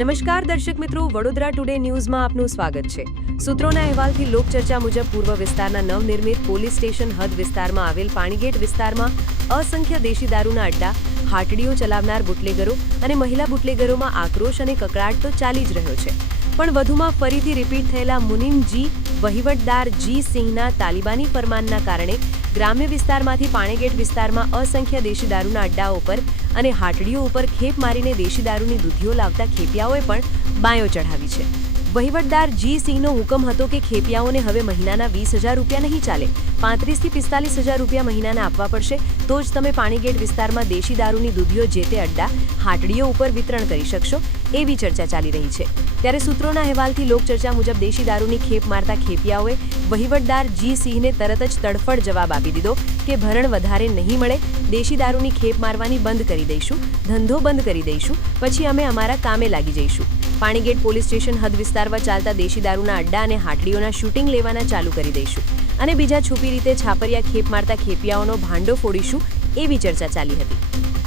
નમસ્કાર દર્શક મિત્રો, વડોદરા ટુડે ન્યૂઝમાં આપનું સ્વાગત છે. સૂત્રોના અહેવાલથી લોકચર્ચા મુજબ પૂર્વ વિસ્તારના નવનિર્મિત પોલીસ સ્ટેશન હદ વિસ્તારમાં આવેલ પાણીગેટ વિસ્તારમાં અસંખ્ય દેશી દારૂના અડ્ડા, હાટડીઓ ચલાવનાર બુટલેગરો અને મહિલા બુટલેગરોમાં આક્રોશ અને કકળાટ તો ચાલી જ રહ્યો છે. પણ વધુમાં ફરીથી રિપીટ થયેલા મુનિમ જી વહીવટદાર જી સિંહના તાલિબાની ફરમાનના કારણે ગ્રામ્ય વિસ્તારમાંથી પાણીગેટ વિસ્તારમાં અસંખ્ય દેશી દારૂના અડ્ડાઓ પર અને હાટડીઓ ઉપર ખેપ મારીને દેશી દારૂની દૂધીઓ લાવતા ખેપિયાઓએ પણ બાયો ચઢાવી છે. વહીવટદાર જી સિંહનો હુકમ હતો કે ખેપિયાઓને હવે મહિનાના 20,000 રૂપિયા નહીં ચાલે, 35,000 થી 45,000 રૂપિયા મહિનાના આપવા પડશે, તો જ તમે પાણીગેટ વિસ્તારમાં દેશી દારૂની દૂધીઓ જે તે અડ્ડા, હાટડીઓ ઉપર વિતરણ કરી શકશો, એવી ચર્ચા ચાલી રહી છે. ત્યારે સૂત્રોના અહેવાલથી લોકચર્ચા મુજબ દેશી દારૂની ખેપ મારતા ખેપિયાઓએ વહીવટદાર જી સિંહને તરત જ તડફડ જવાબ આપી દીધો કે ભરણ વધારે નહીં મળે, દેશી દારૂની ખેપ મારવાની બંધ કરી દઈશું, ધંધો બંધ કરી દઈશું, પછી અમે અમારા કામે લાગી જઈશું. પાણીગેટ પોલીસ સ્ટેશન હદ વિસ્તારમાં ચાલતા દેશી દારૂના અડ્ડા અને હાટડીઓના શૂટિંગ લેવાના ચાલુ કરી દઈશું અને બીજા છુપી રીતે છાપરિયા ખેપ મારતા ખેપિયાઓનો ભાંડો ફોડીશું, એવી ચર્ચા ચાલી હતી.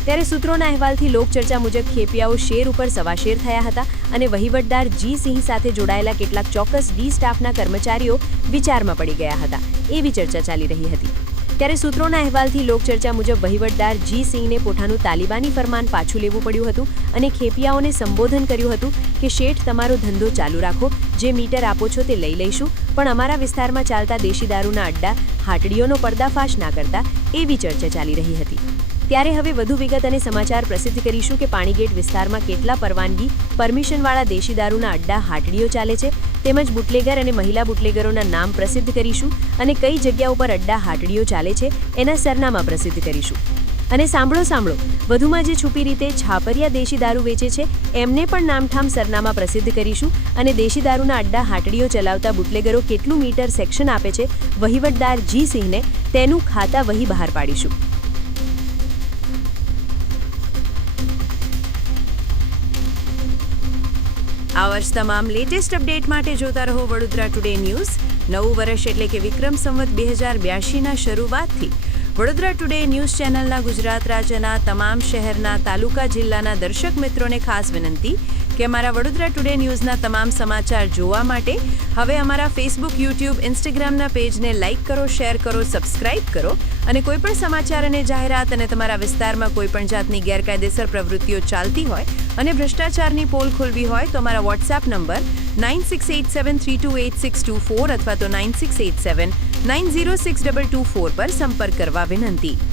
ત્યારે સૂત્રોના અહેવાલથી લોકચર્ચા મુજબ ખેપિયાઓ શેર ઉપર સવાશેર થયા હતા અને વહીવટદાર જી સિંહ સાથે જોડાયેલા કેટલાક ચોક્કસ ડી સ્ટાફના કર્મચારીઓ વિચારમાં પડી ગયા હતા, એવી ચર્ચા ચાલી રહી હતી. ત્યારે સૂત્રોના અહેવાલથી લોકચર્ચા મુજબ વહીવટદાર જી સિંહને પોતાનું તાલિબાની ફરમાન પાછું લેવું પડ્યું હતું અને ખેપિયાઓને સંબોધન કર્યું હતું કે શેઠ, તમારો ધંધો ચાલુ રાખો, જે મીટર આપો છો તે લઈ લઈશું, પણ અમારા વિસ્તારમાં ચાલતા દેશી દારૂના અડ્ડા, હાટડીઓનો પર્દાફાશ ના કરતા, એવી ચર્ચા ચાલી રહી હતી. ત્યારે હવે વધુ વિગત અને સમાચાર પ્રસિદ્ધ કરીશું કે પાણીગેટ વિસ્તારમાં કેટલા પરવાનગી, પરમિશનવાળા દેશી દારૂના અડ્ડા, હાટડીઓ ચાલે છે, તેમજ બુટલેગર અને મહિલા બુટલેગરોના નામ પ્રસિદ્ધ કરીશું અને કઈ જગ્યા ઉપર અડ્ડા, હાટડીઓ ચાલે છે એના સરનામા પ્રસિદ્ધ કરીશું. અને સાંભળો, વધુમાં જે છુપી રીતે છાપરિયા દેશી દારૂ વેચે છે એમને પણ નામઠામ સરનામા પ્રસિદ્ધ કરીશું અને દેશી દારૂના અડ્ડા, હાટડીઓ ચલાવતા બુટલેગરો કેટલું મીટર સેક્શન આપે છે વહીવટદાર જી સિંહને, તેનું ખાતા વહી બહાર પાડીશું. આવા જ તમામ લેટેસ્ટ અપડેટ માટે જોતા રહો વડોદરા ટુડે ન્યૂઝ. નવું વર્ષ એટલે કે વિક્રમ સંવત 2082ના શરૂઆતથી વડોદરા ટુડે ન્યૂઝ ચેનલના ગુજરાત રાજ્યના તમામ શહેરના, તાલુકા, જિલ્લાના દર્શક મિત્રોને ખાસ વિનંતી કે અમારા વડોદરા ટુડે ન્યૂઝના તમામ સમાચાર જોવા માટે હવે અમારા ફેસબુક, યુટ્યુબ, ઇન્સ્ટાગ્રામના પેજને લાઇક કરો, શેર કરો, સબસ્ક્રાઇબ કરો અને કોઈપણ સમાચાર અને જાહેરાત અને તમારા વિસ્તારમાં કોઈપણ જાતની ગેરકાયદેસર પ્રવૃત્તિઓ ચાલતી હોય અને ભ્રષ્ટાચારની પોલ ખોલવી હોય તો અમારા વોટ્સએપ નંબર 9687328624 અથવા તો 9687906224 પર સંપર્ક કરવા વિનંતી.